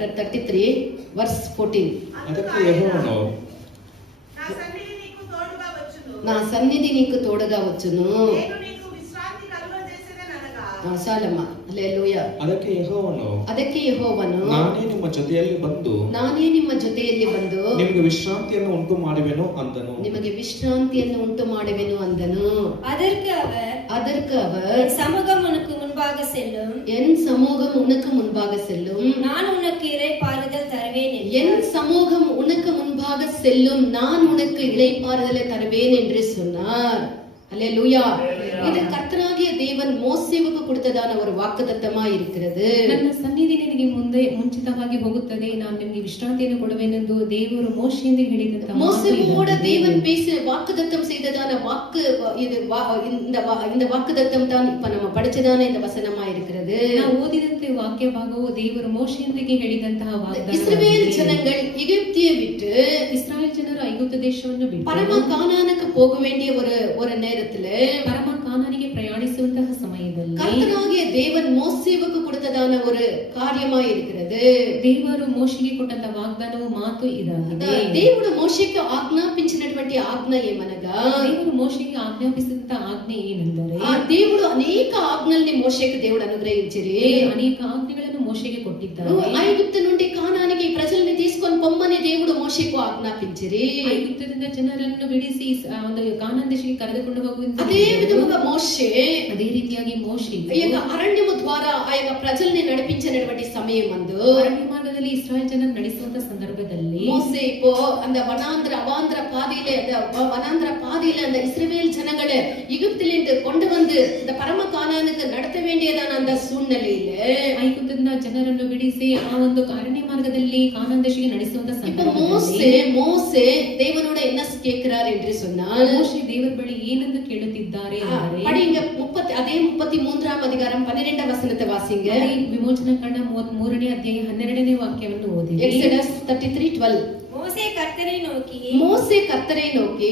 chapter 33 verse 14. ಅದಕ್ಕೆ ಯೆಹೋವನು నా సన్నిధి నీకు తోడుగా వచ్చును. చాలಮ್ಮ. హల్లెలూಯಾ. ಅದಕ್ಕೆ ಯೆಹೋವನು ನಾನೇ ನಿಮ್ಮ ಜೊತೆಯಲ್ಲಿ ಬಂದು ನಿಮಗೆ ವಿಶ್ರಾಂತಿಯನ್ನು ಉಂಟು ಮಾಡುವೆನು ಅಂದನು. அதற்கு அவர் என் சமூகம் உனக்கு முன்பாக செல்லும், என் சமூகம் உனக்கு முன்பாக செல்லும், நான் உனக்கு இளைப்பாறுதல் தருவேன் என்றார். என் சமூகம் உனக்கு முன்பாக செல்லும், நான் உனக்கு இளைப்பாறுதலை தருவேன் என்று சொன்னார். அல்லேலூயா. இது கர்த்தராகிய தேவன் மோசேவுக்கு கொடுத்ததான ஒரு வாக்குத்தத்தமா இருக்கிறது. ನನ್ನ ಸನ್ನಿಧಿ ನಿನಗೆ ಮುಂಚಿತವಾಗಿ ಹೋಗುತ್ತದೆ, ನಾನು ನಿಮಗೆ ವಿಶ್ರಾಂತಿಯನ್ನು ಕೊಡುವೆನೆಂದು ದೇವರು ಮೋಶೆಯಿಂದ ಹೇಳಿದಂತ மோசேவோட தேவன் பேசின வாக்குத்தத்தம் செய்ததான வாக்கு இது இந்த வாக்குத்தத்தம் தான் இப்ப நம்ம படிச்சதான இந்த வசனமா இருக்கிறது. ನಾವು ಓದಿದಂತೆ ವಾಕ್ಯ ಭಾಗವು ದೇವರು ಮೋಶೆಯೊಂದಿಗೆ ಹೇಳಿದಂತಹ ವಾಗ್ದಾನ. இஸ்ரவேல் ஜனங்கள் எகிப்தியை விட்டு ಇಸ್ರಾಯೇಲ್ ಜನರು ಐಗುಪ್ತ ದೇಶವನ್ನು ಬಿಟ್ಟು பரம கானானுக்கு போக வேண்டிய ஒரு நேரத்துல ಪರಮ ಕಾನಾನಿಗೆ ಪ್ರಯಾಣಿಸುವಂತಹ ಸಮಯದಲ್ಲಿ கர்த்தராகிய தேவன் மோசேவுக்கு கொடுத்ததான ஒரு காரியமா இருக்கிறது. ದೇವರು ಮೋಶೆಗೆ ಕೊಟ್ಟಂತ ವಾಗ್ದಾನವು ಮಾತು ಇದಾಗಿದೆ. దేవుడు మోషేకి ఆజ్ఞాపించినటువంటి ఆజ్ఞ ఏమనగా, ದೇವರು ಮೋಶೆಗೆ ಆಜ್ಞಾಪಿಸಿದಂತ ಆಜ್ಞೆ ಏನೆಂದರೆ, దేవుడు అనేక ఆజ్ఞల్ని మోషేకి దేవుడు అనుగ్రహించిరి. ಅನೇಕ ಆಜ್ಞೆಗಳನ್ನು ಮೋಶೆಗೆ ಕೊಟ್ಟಿದ್ದಾರೆ. ఐగుప్తు నుండి కానానికి ప్రజల్ని తీసుకొని పొమ్మని దేవుడు మోషేకు ఆజ్ఞాపించిరి. ಐಗುಪ್ತದಿಂದ ಜನರನ್ನು ಬಿಡಿಸಿ ಒಂದು ಕಾನಾನ್ ದೇಶಕ್ಕೆ ಕರೆದುಕೊಂಡು ಹೋಗುವಂತ అదే విధముగా మోషే ಅದೇ ರೀತಿಯಾಗಿ ಮೋಶೆ ఈ యొక్క అరణ్యము ద్వారా ఆ యొక్క ప్రజల్ని నడిపించినటువంటి సమయమందు ಅರಣ್ಯ ಮಾರ್ಗದಲ್ಲಿ ಇಸ್ರಾಯೇಲ್ ಜನರು ನಡೆಸುವಂತ ಸಂದರ್ಭದಲ್ಲಿ மோசே இப்போ அந்த அவாந்திர பாதையில அந்த இஸ்ரவேல் ஜனங்களை எகிப்திலிருந்து கொண்டு வந்து இந்த பரம கானானுக்கு நடத்த வேண்டியதான அந்த சூழ்நிலையில ಐಗುಪ್ತದಿಂದ ಜನರನ್ನು ಬಿಡಿಸಿ ಆ ಒಂದು ಅರಣ್ಯ ಮಾರ್ಗದಲ್ಲಿ ಕಾನಾನ್ ದೇಶಕ್ಕೆ ನಡೆಸುವಂತ ಸಂದರ್ಭದಲ್ಲಿ மோசே தேவனோட என்ன கேட்கிறார் என்று சொன்னால், ಮೋಶೆ ದೇವರ ಬಳಿ ಏನೆಂದು ಕೇಳುತ್ತಿದ್ದಾರೆ ಅಂದರೆ, படிங்க 33ஆம் அதிகாரம் 12ஆம் வசனத்தை வாசிங்க. ವಿಮೋಚನಾ ಕಾಂಡ 33ನೇ ಅಧ್ಯಾಯ 12ನೇ ವಾಕ್ಯವನ್ನು ಓದಿ. எக்ஸோடஸ் 33:12. மோசே கர்த்தரை நோக்கி,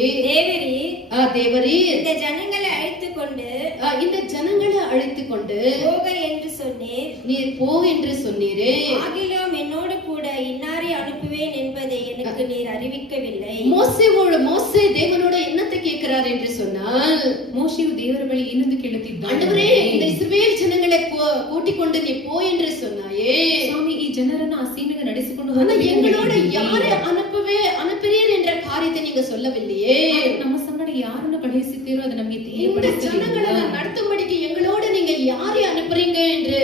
தேவரீர் இந்த ஜனங்களை அழைத்துக் கொண்டு போக என்று சொன்னீர். நீர் போ என்று சொன்னீரே, ஆகிலும் என்னோடு கூட இன்னாரை அனுப்புவேன் என்பதை எனக்கு நீர் அறிவிக்கவில்லை. மோசே தேவனோட என்னத்தை கேட்கிறார் என்று சொன்னால், மோசேயு தேவರ ಬಳಿ ಏನೆಂದು ಕೇಳುತ್ತಿದ್ದಾನೆ, ஆண்டவரே இந்த இஸ்ரவேல் ஜனங்களை கூட்டிக் கொண்டு நீ போ என்று சொன்னாயே, ಸ್ವಾಮಿ ಈ ಜನರನ್ನು ಆ ಸೀಮೆಗೆ ನಡೆಸಿಕೊಂಡು எங்களோட யாரை அனுப்புறீர் என்ற காரியத்தை நீங்க சொல்லவில்லையே. ನಮ್ಮ ಸಂಗಡ ಯಾರನ್ನು ಕಳುಹಿಸುತ್ತೀರೋ ಅದು ನಮಗೆ இந்த ஜனங்களை நடத்தும்படிக்கு எங்களோட நீங்க யாரை அனுப்புறீங்க என்று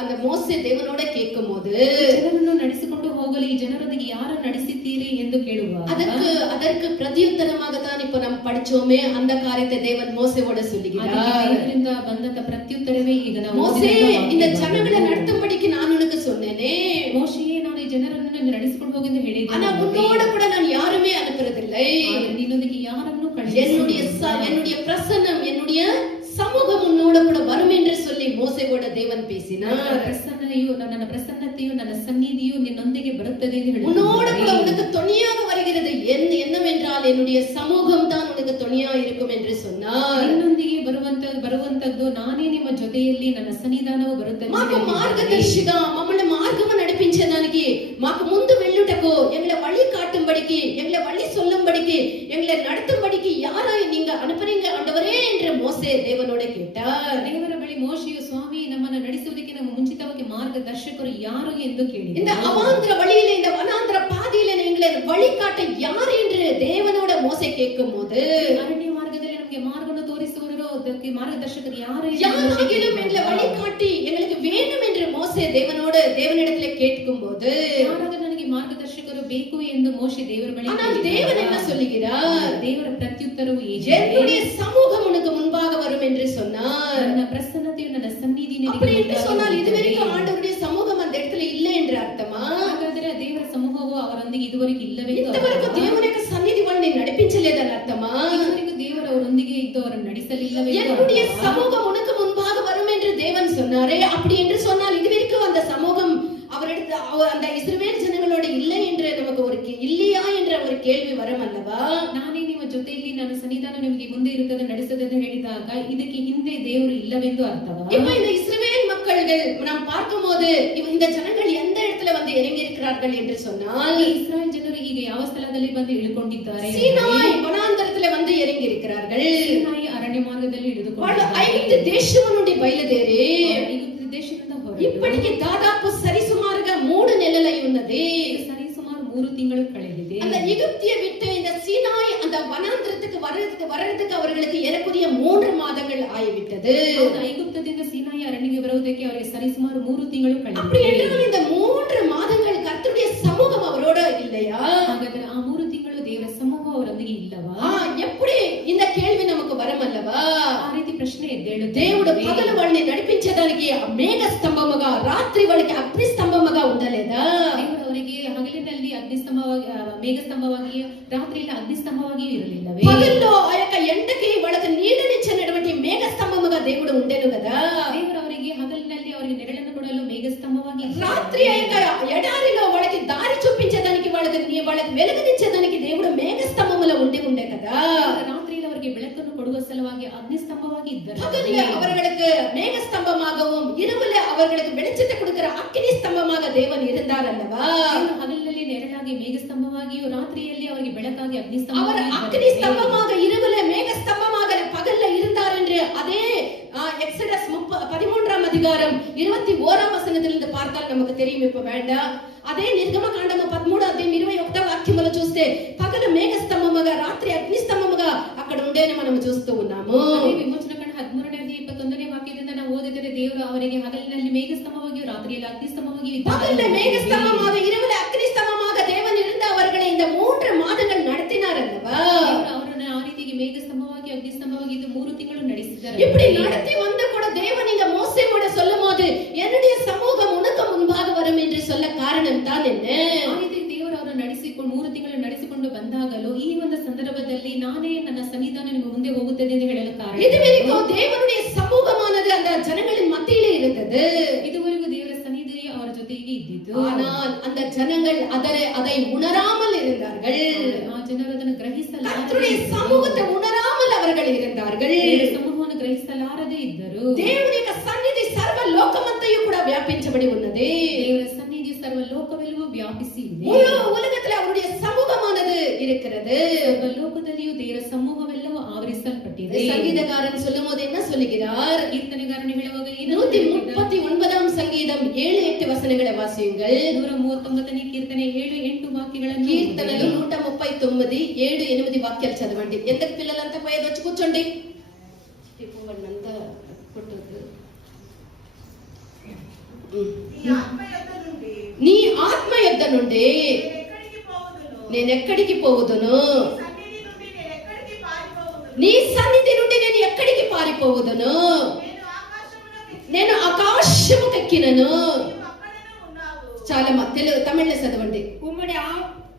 அந்த மோசே தேவனோட கேட்கும்போது, ಜನರನ್ನು ನಡೆಸಿಕೊಂಡು ಹೋಗಲು ಈ ಜನರೊಂದಿಗೆ ಯಾರನ್ನು ನಡೆಸಿದ್ದೀರಿ ಎಂದು ಕೇಳುವಾಗ அதற்கு பிரதியுத்தரமாக தான் இப்ப நம்ம படிச்சோமே அந்த காரியத்தை தேவன் மோசேவோட சொல்லுகிறார். ಇದರಿಂದ ಬಂದಂತ ಪ್ರತ್ಯುತ್ತರವೇ ಈಗ ನಾವು மோசே இந்த ஜனங்களை நடத்தும்படிக்கு நான் உனக்கு சொன்னேனே, ಮೋಶೆಯೇ ನಾನು ಈ ಜನರನ್ನು ನಡೆಸಿಕೊಂಡು ಹೋಗೆಂದು ಹೇಳಿದ್ದೇನೆ, ஆனா உன்னோட கூட நான் யாருமே அனுப்புறதில்லை. ನಿನ್ನೊಂದಿಗೆ ಯಾರನ್ನು என்னுடைய பிரசன்னம் என்னுடைய சமூகம் உன்னோட கூட வரும் என்று சொல்லி மோசேவோட தேவன் பேசினார். ನನ್ನ ಪ್ರಸನ್ನತೆಯು ನನ್ನ ಸನ್ನಿಧಿಯು ನಿನ್ನೊಂದಿಗೆ ಬರುತ್ತದೆ ಎಂದು ಹೇಳಿದರು. உன்னோட கூட உனக்கு துணையாக வருகிறது என்னவென்றால் என்னுடைய சமூகம் தான் உனக்கு துணையா இருக்கும் என்று சொன்னார். ನಿನ್ನೊಂದಿಗೆ ಬರುವಂತದ್ದು ನಾನೇ ನಿಮ್ಮ జೊತೆಯಲ್ಲಿ ನನ್ನ సన్నిధానವು బరుತ್ತದೆ. మాకు మార్గదర్శిగా మమ్మల్ని మార్గము నడిపించడానికి మాకు ముందు వెళ్ళుటకు எங்களை வழி காட்டும்படிக்கு எங்களை வழி சொல்லும்படிக்கு எங்களை நடத்தும்படிக்கு யாரை நீங்க அனுப்புறீங்க ஆண்டவரே என்று மோசே தேவனோட கேட்டார். ದೇವರ ಬಳಿ ಮೋಶೆಯು, ಸ್ವಾಮಿ ನಮ್ಮನ್ನು ನಡೆಸುವುದಕ್ಕೆ ನಮ್ಮ ಮುಂಚಿತವಾಗಿ ಮಾರ್ಗದರ್ಶಕರು ಯಾರು ಎಂದು ಕೇಳಿದರು. இந்த அவாந்திர வழியில இந்த வனாந்திர பாதையில எங்களை வழி காட்ட யார் என்று தேவனோட மோசே கேட்கும்போது, ಅರಣ್ಯ ಮಾರ್ಗದಲ್ಲಿ ನಮಗೆ ಮಾರ್ಗವನ್ನು ತೋರಿಸುವವರು ಅದಕ್ಕೆ ಮಾರ್ಗದರ್ಶಕರು ಯಾರು யாராகிலும் எங்களை வழி காட்டி எங்களுக்கு வேண்டும் என்று மோசே தேவனிடத்திலே கேட்கும்போது, ಯಾರಾದರೂ ನನಗೆ ಮಾರ್ಗದರ್ಶಕರು ಬೇಕು ಎಂದು ಮೋಶೆ ದೇವರ ಬಳಿ ஆனால் தேவன் என்ன சொல்லுகிறார்? ದೇವರ ಪ್ರತ್ಯುತ್ತರವು என்னுடைய சமூகம் உனக்கு முன்பாக வரும் என்று சொன்னார். ನನ್ನ ಪ್ರಸನ್ನತೆಯು ನನ್ನ ಸನ್ನಿಧಿ அப்படி என்று சொன்னால் இதுவரைக்கும் ஆண்டவருடைய சமூகம் அந்த இடத்துல இல்லை என்று அர்த்தமா? ಹಾಗಾದರೆ ದೇವರ ಸಮೂಹವು ಅವರೊಂದಿಗೆ ಇದುವರೆಗೆ ಇಲ್ಲವೇ? ఇంతవరకు దేవుని యొక్క సన్నిధి వాళ్ళని నడిపించలేదని అర్థమా? ಇದುವರೆಗೂ ದೇವರು ಅವರೊಂದಿಗೆ ಇದ್ದು ಅವರನ್ನು ನಡೆಸಲಿಲ್ಲವೇ? என்னுடைய சமூகம் உனக்கு முன்பாக வரும் என்று தேவன் சொன்னாரே, அப்படி என்று சொன்னால் இதுவரைக்கும் அந்த சமூகம் அந்த இஸ்ரவேல் ஜனங்களோட இல்லை என்று நமக்கு ஒரு இல்லையா என்ற ஒரு கேள்வி வரும் அல்லவா? ನಾನೇ ನಿಮ್ಮ ಜೊತೆಯಲ್ಲಿ ನನ್ನ ಸನ್ನಿಧಾನ ನಿಮಗೆ ಮುಂದೆ ಇರುತ್ತದೆ ನಡೆಸದೆ ಎಂದು ಹೇಳಿದಾಗ ಇದಕ್ಕೆ ಹಿಂದೆ ದೇವರು ಇಲ್ಲವೆಂದು ಅರ್ಥವಾ? இப்ப இந்த இஸ்ரவேல் மக்கள் ஜனங்கள் நாம் பார்க்கும்போது இந்த ஜனங்கள் எந்த இடத்துல வந்து இறங்கி இருக்கிறார்கள் என்று சொன்னால் ಇಸ್ರಾಯೇಲ್ ಜನರು ಈಗ ಯಾವ ಸ್ಥಳದಲ್ಲಿ ಬಂದು ಇಳಿದುಕೊಂಡಿದ್ದಾರೆ? சீனாய் வனாந்தரத்துல வந்து இறங்கி இருக்கிறார்கள். ಸೀನಾಯಿ ಅರಣ್ಯ ಮಾರ್ಗದಲ್ಲಿ వాళ్ళు ಇಳಿದುಕೊಂಡಿದ್ದಾರೆ. ఐగుప్తు దేశం నుండి బయలుదేరి ಐಗುಪ್ತ ದೇಶದಿಂದ ಹೊರಟು ఇప్పటికి దాదాపు సరిసుమారుగా 3 నెలలు అయి ఉన్నది. ಸರಿ ಸುಮಾರು 3 ತಿಂಗಳು ಕಳೆದಿದೆ. அந்த எகிப்தியை விட்டு இந்த சீனாய் அந்த வனாந்தரத்துக்கு வர்றதுக்கு அவர்களுக்கு ஏறக்குறைய 3 மாதங்கள் ஆகிவிட்டது. ಐಗುಪ್ತದಿಂದ ಸೀನಾಯಿ ಅರಣ್ಯಕ್ಕೆ ಬರುವುದಕ್ಕೆ ಅವರಿಗೆ ಸರಿಸುಮಾರು 3 ತಿಂಗಳು அப்படி ಕಳೆದಿದೆ. என்றால் இந்த 3 மாதங்கள் கர்த்தருடைய சமூகம் அவரோட இல்லையா? ಹಾಗಾದರೆ ಆ 3 ತಿಂಗಳು ದೇವರ ಸಮೂಹ ಅವರೊಂದಿಗೆ ಇಲ್ಲವಾ? எப்படி இந்த கேள்வி நமக்கு வரும் அல்லவா? ಆ ರೀತಿ ಪ್ರಶ್ನೆ ಎದ್ದೇಳುತ್ತೆ. దేవుడు పగలు వాళ్ళని నడిపించడానికి మేఘ స్తంభముగా రాత్రి వాళ్ళకి అగ్ని స్తంభముగా ఉండలేదా? ದೇವರು ಅವರಿಗೆ ಹಗಲಿನಲ್ಲಿ ಅಗ್ನಿಸ್ತಂಭವಾಗಿ ಮೇಘಸ್ತಂಭವಾಗಿ ರಾತ್ರಿಯಲ್ಲಿ ಅಗ್ನಿಸ್ತಂಭವಾಗಿಯೂ ಇರಲಿಲ್ಲವೇ? పగల్లో ఆ యొక్క ఎండకి వాళ్ళకి నీడనిచ్చినటువంటి మేఘ స్తంభముగా దేవుడు ఉండేను కదా. ದೇವರು ಅವರಿಗೆ ಹಗಲಿನಲ್ಲಿ ಅವರಿಗೆ ನೆರಳನ್ನು ಕೊಡಲು ಮೇಘಸ್ತಂಭವಾಗಿ ಇದ್ದನು. రాత్రి ఆ యొక్క ఎడారిలో వాళ్ళకి దారి చూపించడానికి వాళ్ళకి వెలుగునిచ్చేదానికి దేవుడు మేఘ స్తంభములో ఉండే కదా. ರಾತ್ರಿಯಲ್ಲಿ ಅವರಿಗೆ ಬೆಳಕನ್ನು ಕೊಡುವ ಸಲುವಾಗಿ ಅಗ್ನಿಸ್ತಂಭವಾಗಿ ಇದ್ದರು. பகல்ல அவர்களுக்கு மேக ஸ்தம்பமாகவும் இரவுல அவர்களுக்கு வெளிச்சத்தை கொடுக்கிற அக்கினி ஸ்தம்பமாக தேவன் இருந்தார் அல்லவா? ದೇವರು ಹಗಲಿನಲ್ಲಿ ನೆರಳಾಗಿ ಮೇಘಸ್ತಂಭವಾಗಿಯೂ ರಾತ್ರಿಯಲ್ಲಿ ಅವರಿಗೆ ಬೆಳಕಾಗಿ அவர் ಅಗ್ನಿಸ್ತಂಭವಾಗಿ அக்கினி ஸ்தம்பமாக இரவுல மேக ஸ்தம்பமாக பகல்ல இருந்தார் என்று அதே எக்ஸடஸ் 13ஆம் அதிகாரம் 21ஆம் వచనத்திலிருந்து பார்த்தால் நமக்கு தெரியும். இப்ப வேண்டாம். అదే నిర్గమకాండము 13వ అధ్యాయం 21వ వాక్యములో చూస్తే పగలు మేఘ స్తంభముగా రాత్రి అగ్ని స్తంభముగా అక్కడ ఉండేని మనం చూస్తూ ఉన్నాము. ಅದೇ ವಿಮೋಚನಕಾಂಡ 13ನೇ ಅಧ್ಯಾಯ 21ನೇ ವಾಕ್ಯದಿಂದ ನಾವು ಓದಿದರೆ ದೇವರು ಅವರಿಗೆ ಹಗಲಿನಲ್ಲಿ ಮೇಘಸ್ತಂಭವಾಗಿಯೂ ರಾತ್ರಿಯಲ್ಲಿ ಅಗ್ನಿಸ್ತಂಭವಾಗಿಯೂ பகல்ல மேக ಇದ್ದಾರೆ. ஸ்தம்பமாக இரவுல அக்னி ஸ்தம்பமாக தேவன் இருந்து அவர்களை இந்த 3 மாதங்கள் நடத்தினார் அல்லவா? ದೇವರು ಅವರನ್ನು ಆ ರೀತಿಗೆ ಮೇಘಸ್ತಂಭವಾಗಿ ಅಗ್ನಿಸ್ತಂಭವಾಗಿ ಇದ್ದು 3 ತಿಂಗಳು ನಡೆಸಿದ್ದಾರೆ. இப்படி நடத்தி வந்து கூட தேவன் இங்க மோசேயோட சொல்லும்போது என்னுடைய சமூகம் உனக்கு முன்பாக வரும் என்று சொல்ல காரணம் தான் என்ன? ಆ ರೀತಿ ದೇವರು ಅವರನ್ನು ನಡೆಸಿಕೊಂಡು 3 ತಿಂಗಳು ನಡೆಸಿಕೊಂಡು ಬಂದಾಗಲೂ ಈ ಒಂದು ಸಂದರ್ಭದಲ್ಲಿ ನಾನೇ ನನ್ನ ಸನ್ನಿಧಾನ ನಿಮ್ಮ ಮುಂದೆ ಹೋಗುತ್ತದೆ ಎಂದು ಹೇಳಲು ಕಾರಣ. இதுவரைக்கும் தேவனுடைய சமூகமானது அந்த ஜனங்களின் மத்தியிலே இருந்தது. ಇದುವರೆಗೂ ದೇವರ ಸನ್ನಿಧಿ ಅವರ ಜೊತೆಗೆ ಇದ್ದಿದ್ದು. ஆனால் அந்த ஜனங்கள் அதை உணராமல் இருந்தார்கள். ಆ ಜನರು ಅದನ್ನು ಗ್ರಹಿಸಲಾರದೆ கர்த்தருடைய சமூகத்தை உணராமல் அவர்கள் இருந்தார்கள். ದೇವರ ಸಮೂಹವನ್ನು ಗ್ರಹಿಸಲಾರದೆ ಇದ್ದರು. దేవుని యొక్క సన్నిధి సర్వ లోకమంతయు కూడా వ్యాపించబడి ఉన్నది. ದೇವರ ಸನ್ನಿಧಿ ಸರ್ವ ಲೋಕವೆಲ್ಲವೂ ವ್ಯಾಪಿಸಿ ಇದೆ. முழு உலகத்துல அவருடைய சமூகமானது இருக்கிறது. ಸರ್ವ ಲೋಕದಲ್ಲಿಯೂ ದೇವರ ಸಮೂಹವೆಲ್ಲವೂ ಆವರಿಸಲ್ಪಟ್ಟಿದೆ. சங்கீதக்காரன் சொல்லும்போது என்ன சொல்லுகிறார்? ಕೀರ್ತನೆಗಾರನು ಹೇಳುವಾಗ ಏನು 139ஆம் சங்கீதம் 7-8 వచనங்களை வாசியுங்கள். 139ನೇ కీర్తನೆ 7-8 వాక్యಗಳನ್ನು కీర్తనలు 139 7-8 వాక్యాలు చదవండి. ఎందుకు పిల్లలంతా పోయేది వచ్చి కూర్చోండి. అంతా కొట్టొద్దు. నీ ఆత్మ యొద్ద నుండి నేను ఎక్కడికి పోవుదును? నీ సన్నిధి నుండి నేను ఎక్కడికి పారిపోవుదును? నేను ఆకాశముకెక్కినను. చాలా తమిళ్లో చదవండి.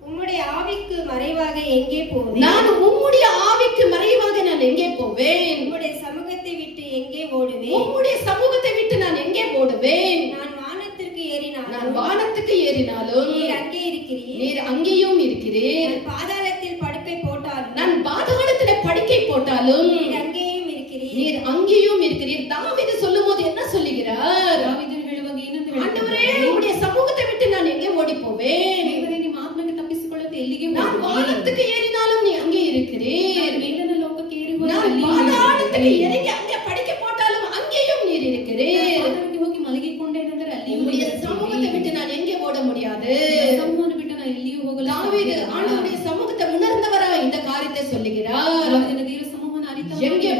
உம்முடைய ஆவிக்கு மறைவாக எங்கே போவேன்? நான் உம்முடைய ஆவிக்கு மறைவாக நான் எங்கே போவேன்? உம்முடைய சமூகத்தை விட்டு எங்கே ஓடுவேன்? உம்முடைய சமூகத்தை விட்டு நான் எங்கே ஓடுவேன்? நான் வானத்திற்கு ஏறினாலும் நான் வானத்துக்கு ஏறினாலும் நீர் அங்கே இருக்கிறீர். நீர் அங்கேயும் இருக்கிறீர். நான் பாதாளத்தில் படுக்கை போட்டாலும் நான் பாதாளத்திலே படுக்கை போட்டாலும் நீர் அங்கேயும் இருக்கிறீர். நீர் அங்கேயும் இருக்கிறீர். தாவீது சொல்லும்போது என்ன சொல்லுகிறார்? ದಾವೀದನು ಹೇಳುವಾಗ ಏನಂತ ஆண்டவரே, ಹೇಳ್ತಾನೆ? உம்முடைய சமூகத்தை விட்டு நான் எங்கே ஓடி போவேன்? ದೇವರೇ, ನಿಮ್ಮ ಆತ್ಮಕ್ಕೆ ತಪ್ಪಿಸಿಕೊಳ್ಳದೆ ಎಲ್ಲಿಗೆ நான் ಹೋಗುವೆ? வானத்துக்கு ஏறினாலும் நீ அங்கே இருக்கிறீர். ನಾನು ಮೇಲಿನ ಲೋಕಕ್ಕೆ ಏರಿ ಹೋಗಿ நான் ಅಲ್ಲಿಯೂ பாதாளத்துக்கு ಇರುವೆ. இறங்கி அங்கே படுக்கை போட்டாலும் அங்கேயும் நீர் இருக்கிறீர். ಪಾತಾಳಕ್ಕೆ ಹೋಗಿ ಮಲಗಿಕೊಂಡೇನೆಂದರೆ ಅಲ್ಲಿಯೂ உம்முடைய ಇರುವೆ. சமூகத்தை விட்டு நான் எங்கே ஓட முடியாது. ಸಮೂಹವನ್ನು ಬಿಟ್ಟು ನಾನು ಎಲ್ಲಿಯೂ ಹೋಗಲು தாவீது ಸಾಧ್ಯವಿಲ್ಲ. ஆண்டவருடைய சமூகத்தை உணர்ந்தவரா இந்த காரியத்தை சொல்லுகிறார். ದಾವೀದನ ದೇವರ ಸಮೂಹವನ್ನು ಅರಿತವನಾಗಿ எங்கே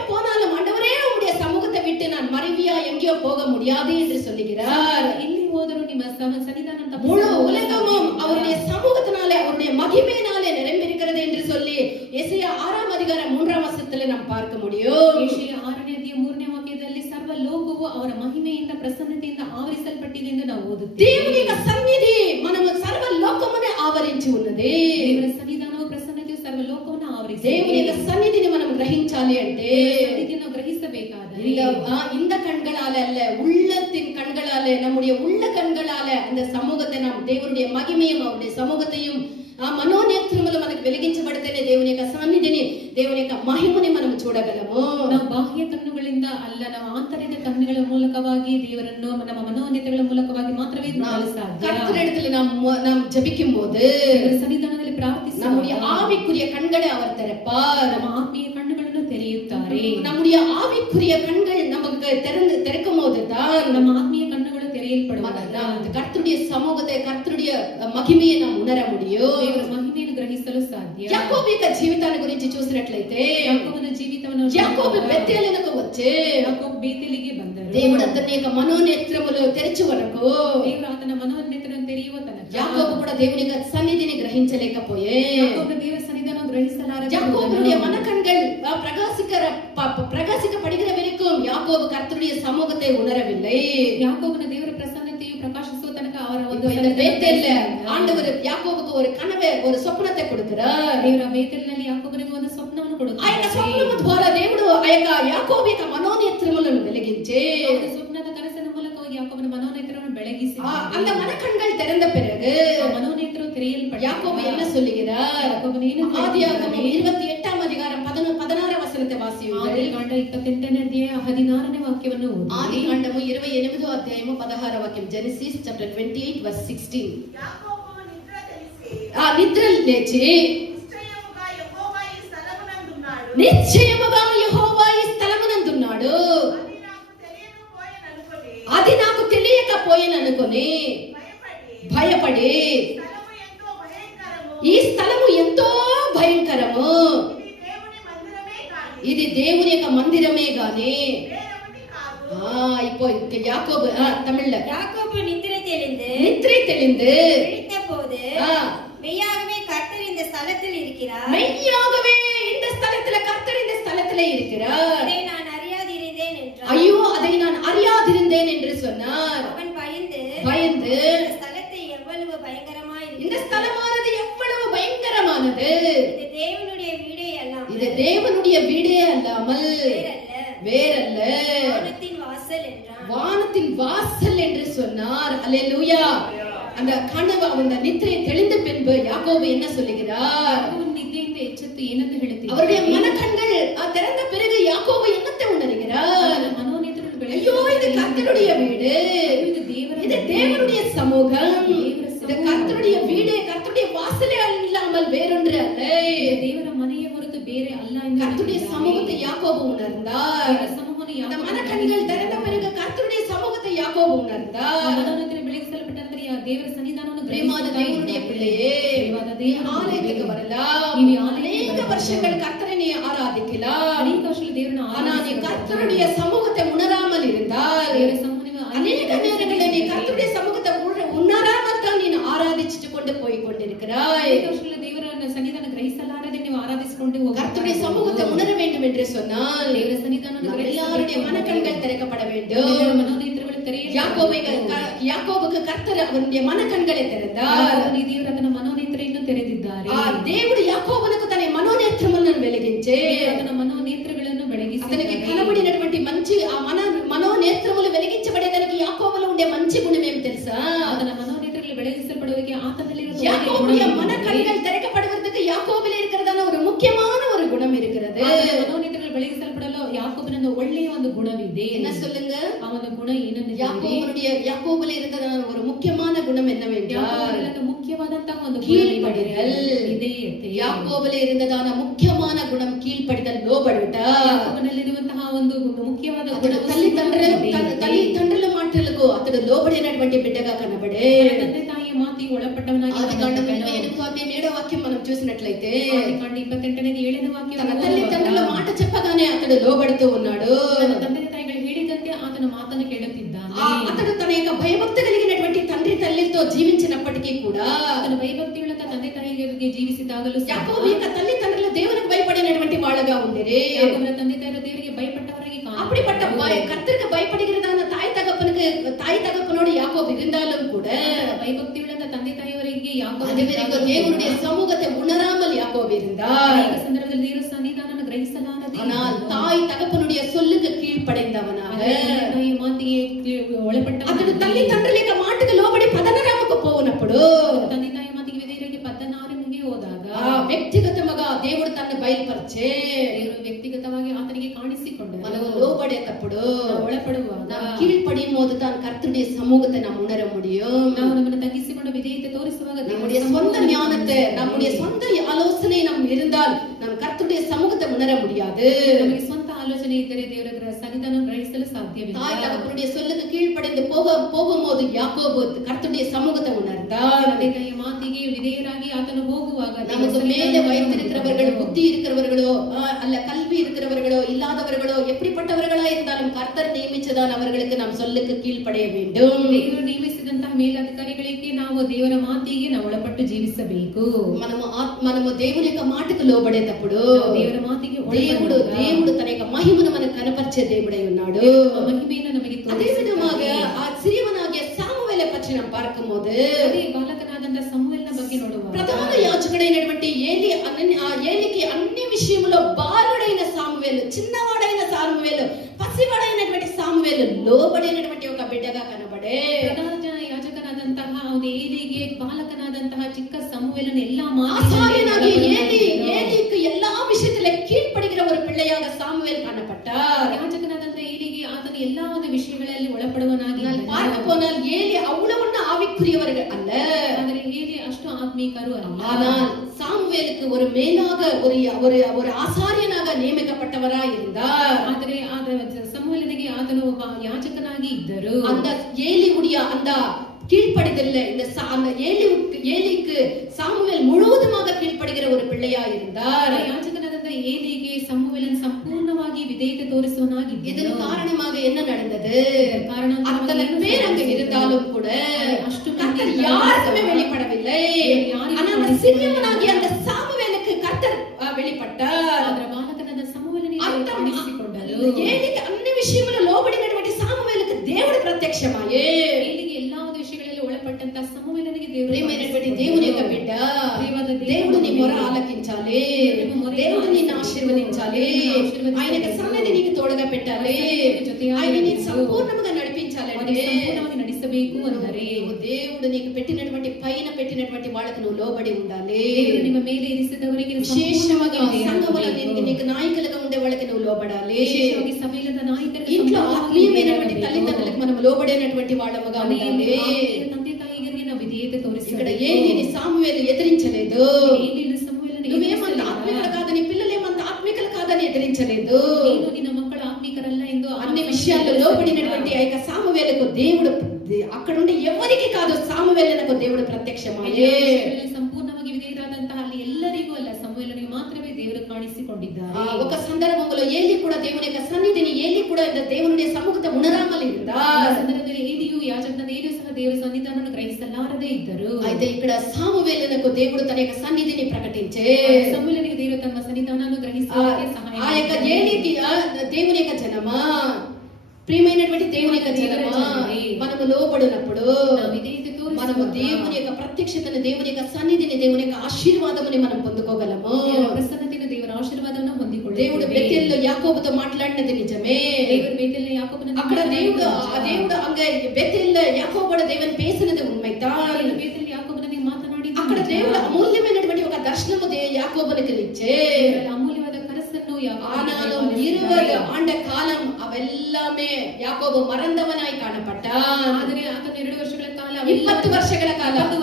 போனாலும் ஆண்டவரே, உம்முடைய சமூகத்தை விட்டு நான் மறைவியா எங்கேயோ போக முடியாது என்று சொல்லுகிறார். ಎಲ್ಲಿ ಹೋದರೂ ನಿಮ್ಮ ಸನ್ನಿಧಾನ முழு உலகமும் அவருடைய சமூகத்தினாலே அவருடைய மகிமையினாலே நிரம்பியிருக்கிறது என்று சொல்லி எசேயா 6ஆம் அதிகாரம் 3ஆம் வசனத்திலே நாம் பார்க்க முடியும். ಯೆಶಾಯ 6ನೇ ಅಧ್ಯಾಯ 3ನೇ ವಾಕ್ಯದಲ್ಲಿ ಸರ್ವ ಲೋಕವು ಅವರ ಮಹಿಮೆಯಿಂದ ಪ್ರಸನ್ನತೆಯಿಂದ ಆವರಿಸಲ್ಪಟ್ಟಿದೆ ಎಂದು ನಾವು ಓದುತ್ತೇವೆ. దేవుని యొక్క సన్నిధి మనము సర్వ లోకమునే ఆవరించి ఉన్నది. ದೇವರ ಸನ್ನಿಧಾನವು ಪ್ರಸನ್ನತೆಯು ಸರ್ವ ಲೋಕವನ್ನು ಆವರಿಸಿದೆ. దేవుని యొక్క సన్నిధిని మనం గ్రహించాలి అంటే ಸನ್ನಿಧಿಯನ್ನು ಗ್ರಹಿಸಬೇಕಾದರೆ இந்த கண்களால அல்ல, உள்ளத்தின் கண்களால, நம்முடைய உள்ள கண்களால அந்த சமூகத்தை நாம் தேவனுடைய மகிமையும் அவருடைய சமூகத்தையும் ఆ మనోనేత్రములు మనకు వెలిగించబడితేనే దేవుని యొక్క సన్నిధిని, దేవుని యొక్క మహిమని మనం చూడగలము. ನಾವು ಬಾಹ್ಯ ಕಣ್ಣುಗಳಿಂದ ಅಲ್ಲ, ನಾವು ಆಂತರಿಕ ಕಣ್ಣುಗಳ ಮೂಲಕವಾಗಿ ದೇವರನ್ನು ನಮ್ಮ ಮನೋನೇತ್ರಗಳ ಮೂಲಕವಾಗಿ ಮಾತ್ರವೇ ನೋಡಲು ಸಾಧ್ಯ. கர்த்தரிடத்துல நாம் ஜெபிக்கும் போது ದೇವರ ಸನ್ನಿಧಾನದಲ್ಲಿ ಪ್ರಾರ್ಥಿಸುವಾಗ நம்முடைய ஆவிக்குரிய கண்களை அவர் திறப்பார். ನಮ್ಮ ಆತ್ಮೀಯ ಕಣ್ಣುಗಳನ್ನು ತೆರೆಯುತ್ತಾರೆ. நம்முடைய ஆவிக்குரிய கண்கள் நமக்கு திறக்கும் போதுதான் ನಮ್ಮ ಆತ್ಮೀಯ ಕಣ್ಣುಗಳು ತೆರೆಯಲ್ಪಡುವಾಗ கர்த்தருடைய சமூகத்தை, கர்த்தருடைய మహిమயை நாம் உணர முடியும். ದೇವರ ಮಹಿಮೆಯನ್ನು ಗ್ರಹಿಸಲು ಸಾಧ್ಯ. యాకోబు యొక్క జీవితాన్ని గురించి చూసినట్లయితే ಯಾಕೋಬನ ಜೀವಿತವನ್ನು యాకోబు బెతేలునకు వచ్చి ಯಾಕೋಬ ಬೇತೇಲಿಗೆ ಬಂದರು. దేవుడు అతని యొక్క మనోనేత్రములు తెరిచే వరకు, ದೇವರು ಆತನ ಮನೋನೇತ್ರವನ್ನು ತೆರೆಯುವ ತನಕ యాకోబు కూడా దేవుని యొక్క సన్నిధిని గ్రహించలేకపోయే. ಯಾಕೋಬನ ದೇವರ ಸನ್ನಿಧಾನವನ್ನು ಗ್ರಹಿಸಲಾರದೆ யாக்கோபுடைய மனக்கண்கள் பிரகாசிக்கப்படுகிற வரைக்கும் யாக்கோபு கர்த்தருடைய சமூகத்தை உணரவில்லை. ಯಾಕೋಬನ ದೇವರ ಪ್ರಸನ್ನತೆಯು ಪ್ರಕಾಶಿಸುವ ತನಕ ಅವರ ಒಂದು இந்த ಬೇತೇல்ல ஆண்டவர் யாக்கோபுக்கு ஒரு கனவை, ஒரு சொப்பனத்தை கொடுக்கிறார். ದೇವರ ಬೇತೇಲಿನಲ್ಲಿ ಯಾಕೋಬನಿಗೆ ಒಂದು ಸ್ವಪ್ನವನ್ನು ఆ యొక్క ಕೊಡುತ್ತಾರೆ. స్వప్నము ద్వారా దేవుడు ఆ యొక్క యాకోబు యొక్క మనోనేత్రములను వెలిగించి ಒಂದು ಸ್ವಪ್ನದ ಕನಸಿನ ಮೂಲಕವಾಗಿ ಯಾಕೋಬನ ಮನೋನೇತ್ರವನ್ನು ಬೆಳಗಿಸಿ அந்த மனக்கண்கள் திறந்த பிறகு ಮನೋನೇತ್ರವು ತೆರೆಯಲ್ಪಟ್ಟ யாக்கோபு என்ன சொல்லுகிறார்? ಯಾಕೋಬನು ಏನು ஆதியாகமம் 28ஆம் அதிகாரம் 16 వచనத்தை వాసియుங்கள். ಆದಿಕಾಂಡ 28ನೇ ಅಧ್ಯಾಯ 16ನೇ ವಾಕ್ಯವನ್ನು ಓದಿ. ఆదికాండము 28వ అధ్యాయము 16వ వాక్యం. Genesis chapter 28 verse 16. యాకోబు నిద్ర తెలిసి ఆ నిద్ర లేచి నిశ్చయముగా యెహోవా ఈ స్థలమునందున్నాడు. నిశ్చయముగా యెహోవా ఈ స్థలమునందున్నాడు. అది నాకు తెలియకపోయేననుకొని భయపడి స్థలము ఎంతో భయంకరము. ఈ స్థలము ఎంతో భయంకరము, ఇది దేవుని మందిరమే కాని ఇది దేవుని యొక్క మందిరమే గాని వేరొకటి కాదు. இப்போ யாக்கோபு தமிழ்ல யாக்கோபு நித்திரை தெளிந்து நித்திரை தெளிந்து விழித்த போது மெய்யாகவே கர்த்தர் இந்த ஸ்தலத்தில் இருக்கிறார், மெய்யாகவே இந்த ஸ்தலத்துல கர்த்தர் இந்த ஸ்தலத்துல இருக்கிறார், இதை நான் அறியாதிருந்தேன் என்றார். ஐயோ அதை நான் அறியாதிருந்தேன் என்று சொன்னார். அவன் பயந்து பயந்து இந்த ஸ்தலத்தை எவ்வளவு பயங்கரமாய் இந்த இருக்கிறது, ஸ்தலமானது எவ்வளவு பயங்கரமானது, இது தேவனுடைய வீடே அல்லாமல் இது தேவனுடைய வீடே அல்லாமல் வேறல்ல வானத்தின் வாசல் என்றான். வானத்தின் வாசல் என்று சொன்னார். அல்லேலூயா. அந்த கனவு, அந்த நித்திரை தெளிந்த பின்பு யாக்கோபு என்ன சொல்லுகிறார்? ಯಾಕೋಬನು ನಿದ್ದೆಯಿಂದ ಎಚ್ಚೆತ್ತು ಏನಂತ ಹೇಳುತ್ತೀವಿ? அவருடைய மனக்கண்கள் திறந்த பிறகு யாக்கோபு என்னத்தை உணர்கிறார்? ಮನೋನೇತ್ರವನ್ನು ஐயோ, இது கர்த்தருடைய வீடு, ಇದು ದೇವರ இது தேவனுடைய சமூகம், தேவர இது கர்த்தருடைய வீடு, கர்த்தருடைய வாசலே இல்லாமல் வேறொன்று அல்ல. ದೇವರ ಮನೆಯ ಹೊರತು ಬೇರೆ ಅಲ್ಲ ಎಂದು கர்த்தருடைய ಹೇಳಿದ್ದಾರೆ. சமூகத்தை யாக்கோபு உணர்ந்தார். ದೇವರ ಸಮೂಹವನ್ನು அந்த ಯಾಕೋಬನು மனக்கண்கள் திறந்த பிறகு கர்த்தருடைய சமூகத்தை யாக்கோபு உணர்ந்தார். ಮನೋನೇತ್ರ ಬೆಳಗಿಸಲ್ಪಟ್ಟ ನಂತರ ದೇವರ ಸನ್ನಿಧಾನವನ್ನು பிரியமான தேவனுடைய பிள்ளையே, ಪ್ರಿಯವಾದ ದೇವರ ஆலயத்துக்கு வரலாம், ನೀವು ಆಲಯಕ್ಕೆ அநேக வருஷங்கள் கர்த்தரை நீ ஆராதிக்கலாம், ಅನೇಕ ವರ್ಷಗಳು ದೇವರನ್ನು ஆனா நீ கர்த்தருடைய சமூகத்தை உணராமல் இருந்தால், ದೇವರ ಸಮೂಹವನ್ನು அநேக நேரங்களில் நீ கர்த்தருடைய சமூகத்தை உணராமல் தான் நீ ஆராதிச்சுட்டு கொண்டு போய் கொண்டிருக்கிறாய். ಅನೇಕ ವರ್ಷಗಳು ದೇವರ ಸನ್ನಿಧಾನ ಗ್ರಹಿಸಲಾರದೆ ನೀವು ಆರಾಧಿಸಿಕೊಂಡು கர்த்தருடைய சமூகத்தை உணர வேண்டும் என்று சொன்னால் ದೇವರ ಸನ್ನಿಧಾನವನ್ನು நம்ம எல்லாருடைய மனக்கண்கள் திறக்கப்பட வேண்டும். ದೇವರ ಮನೋನೇತ್ರಗಳು ತೆರೆಯಲ್ಪಡಬೇಕು. யாக்கோபுக்கு கர்த்தர் அவருடைய மனக்கண்களை திறந்தார். ಯಾಕೋಬನು ಈ ದೇವರು ಆತನ ಮನೋನೇತ್ರವನ್ನು ತೆರೆದಿದ್ದಾರೆ. ఆ దేవుడు యాకోబునకు తన మనోనేత్రములను వెలిగించి ಆತನ ಮನೋನೇತ್ರಗಳನ್ನು అతనికి ಬೆಳಗಿಸಿ కనబడినటువంటి మంచి ఆ మనోనేత్రములు వెలిగించబడేదానికి యాకోబులో ఉండే మంచి గుణం ఏం తెలుసా? ಆತನ ಮನೋನೇತ್ರಗಳು ಬೆಳಗಿಸಲ್ಪಡುವುದಕ್ಕೆ ಆತನಲ್ಲಿ யாக்கோபுடைய மனக்கண்கள் திறக்கப்படுவதற்கு யாக்கோபிலே இருக்கிறதான ஒரு முக்கியமான ஒரு குணம் இருக்கிறது. ಮನೋನೇತ್ರಗಳು ಬೆಳಗಿಸಲ್ಪಡಲು ಯಾಕೋಬನ ಒಳ್ಳೆಯ ಒಂದು ಗುಣವಿದೆ. என்ன சொல்லுங்க? ಆ ಒಂದು ಗುಣ ಏನೆಂದರೆ யாக்கோபிலே இருக்கிறதான ஒரு முக்கியமான குணம் என்னவென்றால் ಯಾಕೋಬನಲ್ಲಿ ಮುಖ್ಯವಾದಂತಹ ಒಂದು கீழ்ப்படிதல். ವಿಧೇಯತೆ. யாக்கோபிலே இருந்ததான முக்கியமான குணம் கீழ்ப்படிதல், லோபடுట. ಯಾಕೋಬನಲ್ಲಿರುವಂತಹ ಒಂದು ಮುಖ್ಯವಾದ అతడు తల్లిదండ్రుల మాటలకు అతడు లోబడినటువంటి బిడ్డగా కనబడే. ತಂದೆ ತಾಯಿಯ ಮಾತಿಗೆ ಒಳಪಟ್ಟವನಾಗಿ ఆదికాండం 28వ అధ్యాయం 7వ వాక్యం మనం చూసినట్లయితే ಆದಿಕಾಂಡ 28ನೇ 7ನೇ ವಾಕ್ಯ తన తల్లిదండ్రుల మాట చెప్పగానే అతడు లోబడుతూ ఉన్నాడు. ತನ್ನ ತಂದೆ ತಾಯಿಗಳು ಹೇಳಿದಂತೆ ಆತನ ಮಾತನ್ನು ಕೇಳುತ್ತಿದ್ದಾನೆ. అతడు తన యొక్క భయభక్తి కలిగినటువంటి తండ్రి తల్లితో జీవించినప్పటికీ కూడా ಆತನ ಭಯಭಕ್ತಿಯುಳ್ಳ ತಂದೆ ತಾಯಿಗಳಿಗೆ ಜೀವಿಸಿದಾಗಲೂ యాకోబు యొక్క తల్లిదండ్రులు దేవునికి భయపడినటువంటి వాళ్ళగా ఉండిరి. ಯಾಕೋಬನ ತಂದೆ ತಾಯಿಗಳು ದೇವರಿಗೆ ಭಯಪಟ್ಟವರಾಗಿ அப்படிப்பட்ட கர்த்தருக்கு பயப்படுகிறதான தாய் தகப்பனோடு யாக்கோபு இருந்தாலும் கூட ಭಯಭಕ್ತಿಯುಳ್ಳ ತಂದೆ ತಾಯಿಯವರಿಗೆ அதுவரைக்கும் தேவனுடைய சமூகத்தை உணராமல் யாக்கோபு இருந்தார். ಅನೇಕ ಸಂದರ್ಭದಲ್ಲಿ ದೇವರ ಸನ್ನಿಧಾನವನ್ನು ಗ್ರಹಿಸಲಾರದೆ ஆனால் தாய் தகப்பனுடைய சொல்லுக்கு கீழ்ப்படைந்தவனாக ತಾಯಿಯ ಮಾತಿಗೆ ಒಳಪಟ್ಟ అతడు తల్లిదండ్రుల యొక్క మాటకు లోబడి పదనరామకు పోనప్పుడు ತಂದೆ ತಾಯಿಯ ಮಾತಿಗೆ ವಿಧೇಯರಾಗಿ 16ನೇ தப்புடு ನಾವು ಒಳಪಡುವಾಗ நாம் கீழ்ப்படியும் போது தான் கர்த்தருடைய சமூகத்தை நாம் உணர முடியும். ನಾವು ನಮ್ಮನ್ನು ತಗ್ಗಿಸಿಕೊಂಡು ವಿಧೇಯತೆ ತೋರಿಸುವಾಗ நம்முடைய சொந்த ஞானத்தை நம்முடைய சொந்த ஆலோசனை நம் இருந்தால் நம் கர்த்தருடைய சமூகத்தை உணர முடியாது. ನಮಗೆ ಸ್ವಂತ ಆಲೋಚನೆ ಇದ್ದರೆ ದೇವರ ಸನ್ನಿಧಾನ ಗ್ರಹಿಸಲು ಸಾಧ್ಯವಿಲ್ಲ. தாய் தகப்பனுடைய சொல்லுக்கு கீழ்ப்படிந்து போகும்போது யாக்கோபு கர்த்தருடைய சமூகத்தை உணர்ந்தார். ತಂದೆ ತಾಯಿಯ ಮಾತಿಗೆ ವಿಧೇಯರಾಗಿ ಆತನು ಹೋಗುವಾಗ நமக்கு மேலே வைத்திருக்கிறவர்கள் புத்தி இருக்கிறவர்களோ அல்ல கல்வி இருக்கிறவர்களோ இல்லாதவர்களோ எப்படிப்பட்டவர்களா இருந்தாலும் கர்த்தர் நியமிச்சதான் அவர்களுக்கு நாம் சொல்லுக்கு கீழ்ப்படிய வேண்டும். ದೇವರು ನೇಮಿಸಿದಂತಹ ಮೇಲಧಿಕಾರಿಗಳಿಗೆ ನಾವು ದೇವರ ಮಾತಿಗೆ ನಾವು ಒಳಪಟ್ಟು ಜೀವಿಸಬೇಕು. మనము దేవుని యొక్క మాటకు లోబడేటప్పుడు ದೇವರ ಮಾತಿಗೆ దేవుడు తన యొక్క మహిమను మనకు కనపరిచే దేవుడై ఉన్నాడు. మహిಮೆಯನ್ನು ನಮಗೆ అదే విధంగా ఆ సిరియవనాగియ సామువేలు పற்றி మనం பார்க்கும்போது ಅದೇ ಬಾಲಕನಾದಂತ ಸಮುವೇಲನ ಬಗ್ಗೆ ನೋಡುವಾಗ ప్రధాన యాజకుడైనటువంటి ఏలికి అన్ని విషయంలో బాలుడైన సామువేలు, చిన్నవాడైన సామువేలు, పసివాడైనటువంటి సామువేలు లోబడినటువంటి ఒక బిడ్డగా కనబడే ಪ್ರಧಾನ ಯಾಜಕನಾದಂತಹ ಅವನು ಏಲಿಗೆ ಬಾಲಕನಾದಂತಹ ಚಿಕ್ಕ ಸಮುವೇಲನ ಎಲ್ಲಾ ஆசாரியனாகிய ஏலிக்கு எல்லா விஷயத்திலும் கீழ்ப்படுகிற ஒரு பிள்ளையாக சாமுவேல் காணப்பட்டார். ಯಾಜಕನಾದಂತಹ ಏಲಿಗೆ ಆತನ ಎಲ್ಲಾ ಒಂದು ವಿಷಯಗಳಲ್ಲಿ ಒಳಪಡುವನಾಗಿ பார்க்க போனால் ஏலி அவ்வளவு ஆவிக்குரியவர்கள் அல்ல, ಆದರೆ ಏಲಿ ಅಷ್ಟು ಆತ್ಮೀಕರು ಅಲ್ಲ. ஆனால் சாமுவேலுக்கு ஒரு மேலாக ஒரு ஆசாரியனாக நியமிக்கப்பட்டவராய் இருந்தார். ಆದರೆ ಸಮುವೇಲನಿಗೆ ಆತನು ಒಬ್ಬ ಯಾಜಕನಾಗಿ ಇದ್ದರು. அந்த ஏலியுடைய அந்த கீழ்ப்படிதல்ல இந்த ஏலிக்கு சாமுவேல் முழுவதுமாக கீழ்ப்படுகிற ஒரு பிள்ளையா இருந்தார். ಯಾಜಕನಾದಂತ ಏಲಿಗೆ ಸಮುವೇಲನ್ ಸಂಪೂರ್ಣವಾಗಿ ವಿಧೇಯತೆ ತೋರಿಸುವನಾಗಿದ್ದ. இதன் காரணமாக என்ன நடந்தது? ಕಾರಣ அத்தனை பேர் அங்க இருந்தாலும் கூட ಅಷ್ಟು கர்த்தர் யாருக்குமே வெளிப்படவில்லை. ஆனா அந்த சிறியவனாகிய அந்த சாமுவேலுக்கு கர்த்தர் வெளிப்பட்டார். ಅದರ ಬಾಲಕನಾದ ಸಮುವೇಲನಿಗೆ ಕಾಣಿಸಿಕೊಂಡರು. ஏலிக்கு அన్ని விஷயములో లోబడినటువంటి సామువేలుకు దేవుడు ప్రత్యక్షమాయే. ಏಲಿಗೆ ಎಲ್ಲಾ ಒಂದು ವಿಷಯಗಳಲ್ಲಿ ಒಳಪಟ್ಟಂತ ಸಮುವೇಲನಿಗೆ ప్రియమైనటువంటి దేవుని యొక్క బిడ్డ, దేవుడు నీ మొర ఆలకించాలి, దేవుడు నిన్ను ఆశీర్వదించాలి, ఆయన యొక్క సన్నిధి నీకు తోడుగా పెట్టాలి, ఆయన నీ సంపూర్ణంగా నడిపించాలంటే ನಡೆಸಬೇಕು ಅಂದರೆ దేవుడు నీకు పెట్టినటువంటి వాళ్ళకు నువ్వు లోబడి ఉండాలి. ನಿಮ್ಮ ಮೇಲೆ ಇರಿಸಿದವರಿಗೆ విశేషంగా సంఘములో నీకు నాయకులుగా ఉండే వాళ్ళకి నువ్వు లోబడాలి. ವಿಶೇಷವಾಗಿ ಸಭೆಯಲ್ಲದ ನಾಯಕರಿಗೆ ఇంట్లో ఆత్మీయమైనటువంటి తల్లిదండ్రులకు మనం లోబడేటువంటి వాళ్ళముగా ఉండాలి. ತಂದೆ ತಾಯಿಗಳಿಗೆ ನಾವು ವಿಧೇಯತೆ ತೋರಿಸಿ. ఇక్కడ ఏలిని సామువేలు ఎదిరించలేదు. ಏಲಿನ ಸಮುವೇಲನಿಗೆ నువ్వేమంత ఆత్మికులు కాదని, పిల్లలేమంత ఆత్మికులు కాదని ఎదిరించలేదు. ನೀನು ನಿನ್ನ ಮಕ್ಕಳು ಆತ್ಮಿಕರಲ್ಲ ಎಂದು అన్ని విషయాల్లో లోబడినటువంటి ఆ యొక్క సామువేలుకు దేవుడు అక్కడ ఉండి ఎవరికి కాదు, సామువేలునకు దేవుడు ప్రత్యక్షమయ్యే. ಸಂಪೂರ್ಣವಾಗಿ ವಿಧೇಯರಾದಂತಹ ಅಲ್ಲಿ ಎಲ್ಲರಿಗೂ ಅಲ್ಲ, ಸಮುವೇಲನಿಗೆ ಮಾತ್ರವೇ ದೇವರು ಕಾಣಿಸಿಕೊಂಡಿದ್ದಾರೆ. ఒక సందర్భంలో ఏలి కూడా దేవుని యొక్క సన్నిధిని, ఏలి కూడా దేవుని సముఖత ఉనరామల్ இருந்தார். ಸಂದರ್ಭದಲ್ಲಿ ಏಲಿಯು ಯಾಜಕನಾದ ಏಲಿಯು ಸಹ ದೇವರ ಸನ್ನಿಧಾನವನ್ನು ಗ್ರಹಿಸಲಾರದೆ ಇದ್ದರು. అయితే ఇక్కడ సామువేలునకు దేవుడు తన యొక్క సన్నిధిని ప్రకటించే. ಸಮುವೇಲನಿಗೆ ದೇವರು ತನ್ನ ಸನ್ನಿಧಾನವನ್ನು ಗ್ರಹಿಸಲಿಕ್ಕೆ ಸಹಾಯ ఆ యొక్క ఏలికి దేవుని యొక్క జనమా, ప్రియమైనటువంటి దేవుని యొక్క జనమా, మనము లోబడినప్పుడు మనము దేవుని యొక్క ప్రత్యక్షతను, దేవుని యొక్క సన్నిధిని, దేవుని యొక్క ఆశీర్వాదముని మనం పొందుకోగలము. ಪ್ರಸನ್ನತೆಯನ್ನು ದೇವರ ಆಶೀರ್ವಾದವನ್ನು ಹೊಂದಿಕೊಳ್ಳುತ್ತೇವೆ. దేవుడు బెతెల్లో యాకోబుతో మాట్లాడినది నిజమే. ದೇವರು ಬೇತೇಲಿನ ಯಾಕೋಬನನ್ನು అక్కడ దేవుడు அங்க బెతెల్లో యాకోబుడు దేవుని பேசினது உண்மைதான். ಬೇತೇಲಿನ ಯಾಕೋಬನಿಗೆ ಮಾತನಾಡಿದ అక్కడ దేవుడు అమూల్యమైనటువంటి ఒక దర్శనము యాకోబునికి ఇచ్చే. ಅಮೂಲ್ಯವಾದ ಕನಸನ್ನು ஆனாலும் 20 ஆண்ட காலம் அவெல்லாமே யாக்கோபு மறந்தவனாய் காணப்பட்டான். ಆದರೆ ಆತನ 2 ವರ್ಷಗಳ ಕಾಲ 20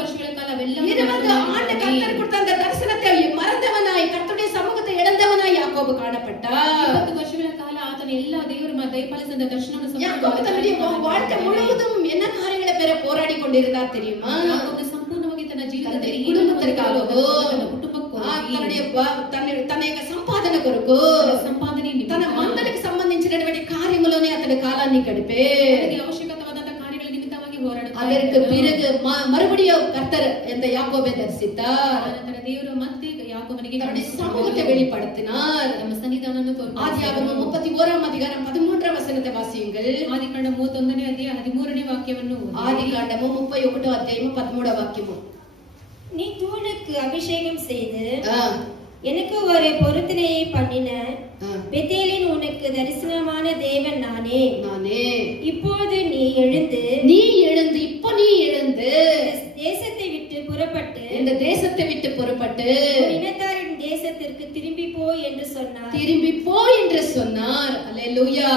ವರ್ಷಗಳ ಕಾಲ 20 ஆண்டு கர்த்தர் கொடுத்த அந்த தரிசனத்தை மறந்தவனாய், கர்த்தருடைய சமூகத்தை இழந்தவனாய் யாக்கோபு காணப்பட்டான். 20 ವರ್ಷಗಳ ಕಾಲ ಆತನ ಎಲ್ಲ ದೇವರು ದಯಪಾಲಿಸಿದ ದರ್ಶನವನ್ನು யாக்கோபு தன்னுடைய வாழ்க்கை முழுவதும் என்ன காரியங்களை பெற போராடி கொண்டிருந்தார் தெரியுமா? ಯಾಕೋಬು ಸಂಪೂರ್ಣವಾಗಿ ತನ್ನ ಜೀವಿತದಲ್ಲಿ కుటుంబத்திற்காகவో, ಕುಟುಂಬಕ್ಕೂ తన యొక్క సంపాదన కొరకు, సంపాదನೆ తన మందలకు సంబంధించినటువంటి కార్యములోనే అతని కాలాన్ని గడిపే. ಅವಶ್ಯಕವಾದಂತಹ ಕಾರ್ಯಗಳ ನಿಮಿತ್ತವಾಗಿ ಹೋರಾಡುತ್ತಾರೆ. அதற்கு பிறகு மறுபடியும் கர்த்தர் இந்த யாக்கோபை தரிசித்தார். ನಂತರ ದೇವರು ಮತ್ತೆ ಯಾಕೋಬನಿಗೆ தன்னுடைய சமூகத்தை வெளிப்படுத்தினார். ನಮ್ಮ ಸನ್ನಿಧಾನವನ್ನು ஆதியாகமம் 31 அதிகாரம் 13 வசனத்தை வாசியுங்கள். ಆದಿಕಾಂಡ 31ನೇ ಅಧ್ಯಾಯ 13ನೇ ವಾಕ್ಯವನ್ನು ஆதிகாண்டமு 31 அத்தியாயம் 13 வாக்கியம். நீ தூணுக்கு அபிஷேகம் செய்து எனக்கு ஒரு பொருத்தனையை பண்ணின பெத்தேலின் உனக்கு தரிசனமான தேவன் நானே. இப்போது நீ எழுந்து தேசத்தை விட்டு புறப்பட்டு, இந்த தேசத்தை விட்டு புறப்பட்டு இனத்தாரின் தேசத்திற்கு திரும்பி போ என்று சொன்னார். திரும்பி போ என்று சொன்னார். அல்லேலூயா.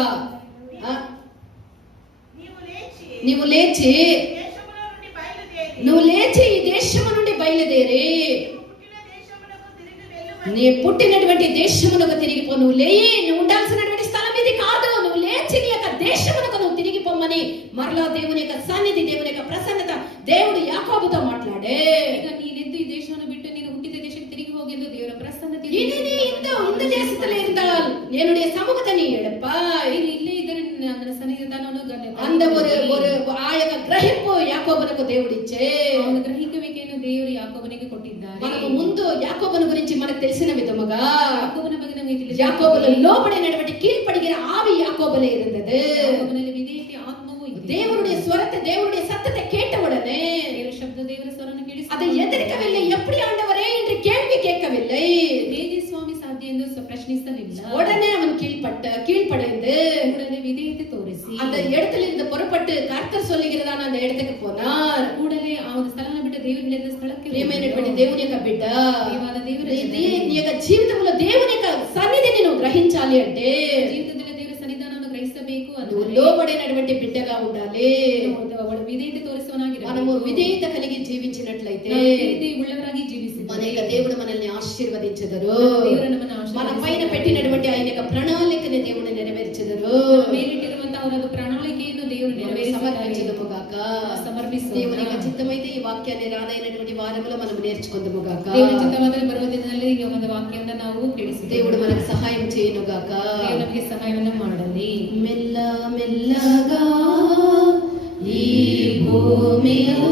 నీవు లేచి దేశములో నుండి బయలుదేరి నువ్వు లేచి ఈ దేశము నుండి బయలుదేరి పుట్టిన దేశమునకు తిరిగి వెళ్ళుమని నీ పుట్టినటువంటి దేశమునకు తిరిగిపో. నువ్వు లేయి, నువ్వు ఉండాల్సినటువంటి స్థలం ఇది కాదు. నువ్వు లేచి నీ యొక్క దేశమునకు నువ్వు తిరిగిపోమ్మని మరలా దేవుని యొక్క సన్నిధి, దేవుని యొక్క ప్రసన్నత దేవుడు యాకోబుతో మాట్లాడే. ಈಗ ನೀನೆದ್ದು ಈ ದೇಶವನ್ನು ಬಿಟ್ಟು ನೀನು ಹುಟ್ಟಿದ ದೇಶಕ್ಕೆ ತಿರುಗಿ ಹೋಗೆಂದು ದೇವರ ಪ್ರಸನ್ನತೆ ಇനി ನೀ ಇಂದ ದೇಶದಲ್ಲಿ இருந்தால் என்னுடைய சமூகத்தை நீ எடுப்பாய். ನೀನು ಇಲ್ಲೇ ಇದ್ದರೆ ನನ್ನ ಸನ್ನಿಧಾನವನ್ನು அந்த ஒரு ఆ యొక్క గ్రహింపు యాకోబునకు దేవుడిచ్చే. ಅವನ ಗ್ರಹಿಸುವಿಕೆಯನ್ನು ದೇವರು ಯಾಕೋಬನಿಗೆ ಕೊಟ್ಟಿದ್ದಾರೆ. మనకు ముందు యాకోబును గురించి మనకు తెలిసిన విధముగా ಯಾಕೋಬನ ಬಗ್ಗೆ ನಮಗೆ ತಿಳಿದಿದೆ. యాకోబులో లోబడినటువంటి కీழ்పడిగిற ఆవి యాకోబులో இருந்தது. ಯಾಕೋಬನಲ್ಲಿ ವಿಧೇಯತೆ ಆತ್ಮವು ಇದೆ. தேவனுடைய ஸ்வரத்தை, தேவனுடைய சத்தத்தை கேட்ட உடனே ದೇವರ ಶಬ್ದ, ದೇವರ ಸ್ವರವನ್ನು ಕೇಳಿಸಿ அதை எதிர்க்கவில்லை. எப்படி ஆண்டவரே என்று கேள்வி கேட்கவில்லை. ಹೇಗೆ ಸ್ವಾಮಿ ಸಾಧ್ಯ ಎಂದು ಪ್ರಶ್ನಿಸಲಿಲ್ಲ. உடனே அவன் கீழ்ப்படைந்து ಕೂಡಲೇ ವಿಧೇಯತೆ ತೋರಿಸಿ அந்த இடத்துல இருந்து புறப்பட்டு கர்த்தர் சொல்லுகிறதான அந்த இடத்துக்கு போனார். ಕೂಡಲೇ ಆ ಒಂದು ಸ್ಥಳನ ಬಿಟ್ಟು ದೇವರು ಹೇಳಿದ ಸ್ಥಳಕ್ಕೆ ప్రియమైనటువంటి దేవుని యొక్క బిడ్డ, ದೇವಾದ ದೇವರ నీ యొక్క జీవితంలో దేవుని యొక్క సన్నిధిని నువ్వు గ్రహించాలి అంటే ಜೀವಿತದಲ್ಲಿ ದೇವರ ಸನ್ನಿಧಾನವನ್ನು ಗ್ರಹಿಸಬೇಕು. ಅದು నువ్వు లోబడినటువంటి బిడ్డగా ఉండాలి. ವಿಧೇಯತೆ ತೋರಿಸುವನಾಗಿರಬೇಕು. మనము విధేయత కలిగి జీవించినట్లయితే ವಿಧೇಯತೆ ಉಳ್ಳವರಾಗಿ ಜೀವಿಸಿದರೆ మన యొక్క దేవుడు మనల్ని ఆశీర్వదించెదరు. ದೇವರು ನಮ್ಮನ್ನು మన ಆಶೀರ್ವದಿಸುವರು. పైన పెట్టినటువంటి ఆయన యొక్క ప్రణాళికని దేవుడు నెరవేర్చెదరు. ಮೇಲಿಟ್ಟಿರುವಂತಹ ಅವರ ಪ್ರಣಾಳಿಕೆಯನ್ನು ದೇವರು సమర్పించదుము గాక. ಸಮರ್ಪಿಸುವ దేవుని యొక్క చిత్తమైతే ఈ వాక్యాన్ని రాదైనటువంటి వారంలో మనం నేర్చుకుందుము గాక. ದೇವರ ಚಿತ್ತವಾದರೆ ಬರುವ ದಿನದಲ್ಲಿ ಈ ಒಂದು ವಾಕ್ಯವನ್ನು ನಾವು ಕೇಳಿಸುತ್ತೇವೆ. దేవుడు మనకు సహాయం చేయను గాక. ದೇವರು ನಮಗೆ ಸಹಾಯವನ್ನು ಮಾಡಲಿ. మెల్ల మెల్లగా ఈ భూమిలో